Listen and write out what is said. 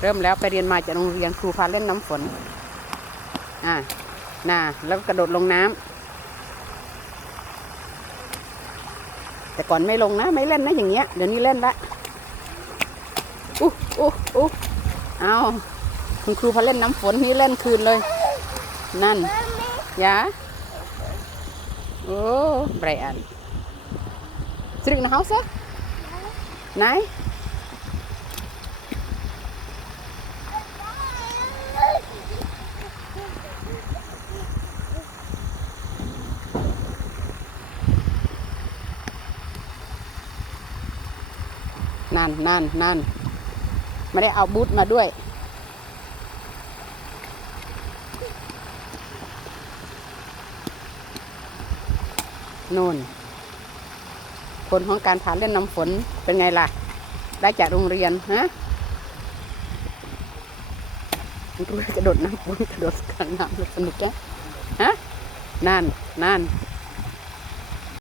เริ่มแล้วไปเรียนมาจากโรงเรียนครูพาเล่นน้ำฝน อ่าน่าแล้วก็กระโดดลงน้ำแต่ก่อนไม่ลงนะ ไม่เล่นนะอย่างเงี้ย เดี๋ยวนี้เล่นละอู้อู้อู้เอาคุณครูพาเล่นน้ำฝนนี่เล่นคืนเลย นั่นยาโอ้ไบรอันสรึกนะเฮาซะไหน นั่นนั่นนั่นไม่ได้เอาบูทมาด้วย นู่น ผลของการผ่านเล่นน้ำฝนเป็นไงล่ะ ได้จากโรงเรียนฮะรู้กระโดดน้ำฝนกระโดดกลางน้ำสนุกแกฮะนั่นนั่น